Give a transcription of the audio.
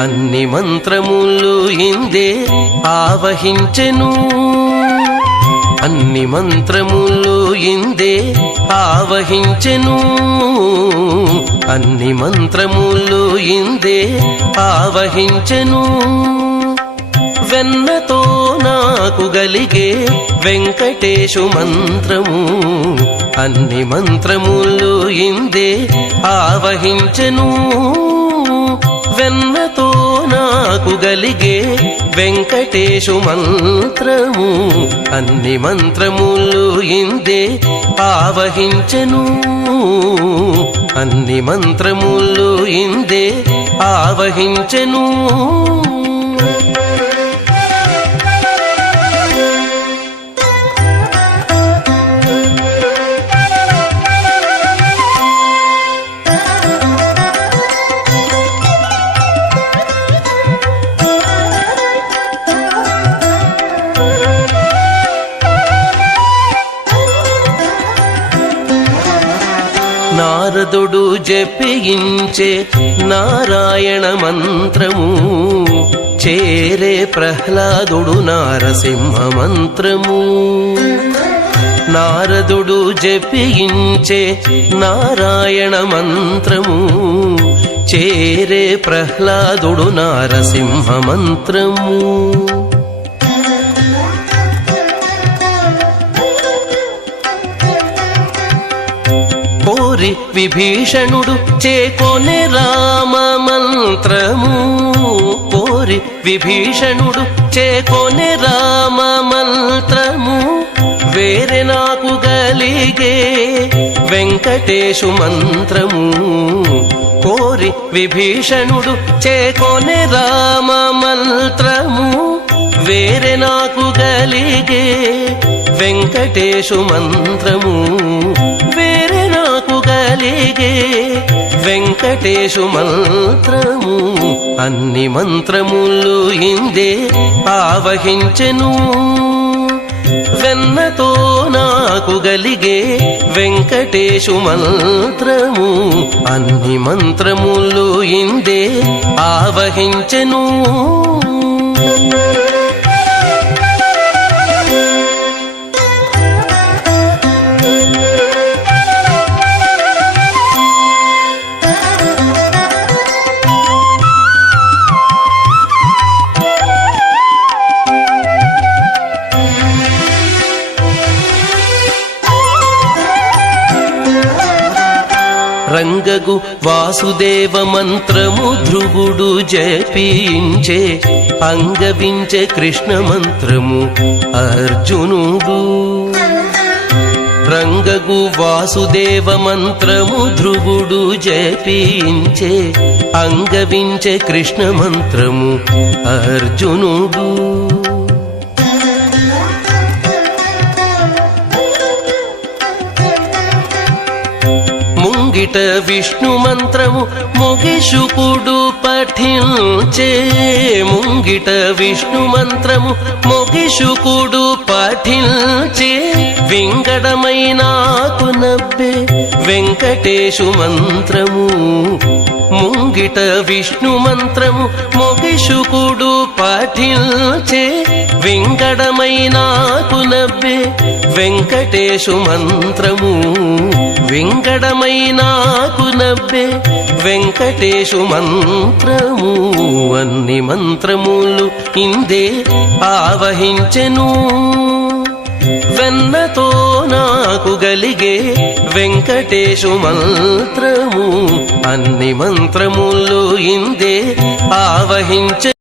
అన్ని మంత్రములు ఇందే ఆవహించెను, అన్ని మంత్రములు ఇందే ఆవహించెను, అన్ని మంత్రములు ఇందే ఆవహించెను. వెన్నతో నాకు గలిగే వెంకటేశు మంత్రము, అన్ని మంత్రములు ఇందే ఆవహించెను. వెన్నతో నాకు గలిగే వెంకటేశు మంత్రము, అన్ని మంత్రములు ఇందే ఆవహించెను, అన్ని మంత్రములు ఇందే ఆవహించెను. నారదుడు జపించే నారాయణ మంత్రము, చేరే ప్రహ్లాదుడు నారసింహ మంత్రము. నారదుడు జపించే నారాయణ మంత్రము, చేరే ప్రహ్లాదుడు నారసింహ మంత్రము. కోరి విభీషణుడు చేకొనే రామ మంత్రము, కోరి విభీషణుడు చేకొనే రామ మంత్రము. వేరే నాకు గలిగే వెంకటేశు మంత్రము, కోరి విభీషణుడు చేకొనే రామ మంత్రము. వేరే నాకు గలిగే వెంకటేశు మంత్రము, వేరే నాకు గలిగే వెంకటేశు మంత్రము. అన్ని మంత్రములు ఇందే ఆవహించెను, వెన్నతో నాకు గలిగే వెంకటేశు మంత్రము, అన్ని మంత్రములు ఇందే ఆవహించెను. రంగగు వాసుదేవ మంత్రము ధ్రువుడు జపించే, అంగవించే కృష్ణ మంత్రము అర్జునుడు. రంగగు వాసుదేవ మంత్రము ధ్రువుడు జపించే, అంగవించే కృష్ణ మంత్రము అర్జునుడు. ముంగిట విష్ణు మంత్రము మొగిషుకుడు పఠించే, ముంగిట విష్ణు మంత్రము మొగిషుకుడు పఠించే. వింగడమైనాకు నవ్వే వెంకటేశు మంత్రము, ముంగిట విష్ణు మంత్రము మొగిషుకుడు పఠించే. వింగడమైనాకు నవ్వే వెంకటేశు మంత్రము, వింగడమైనాకు నవ్వే వెంకటేశు మంత్రము. అన్ని మంత్రములు ఇందే ఆవహించెను, వెన్నతో నాకు గలిగే వెంకటేశు మంత్రము, అన్ని మంత్రములు ఇందే ఆవహించెను.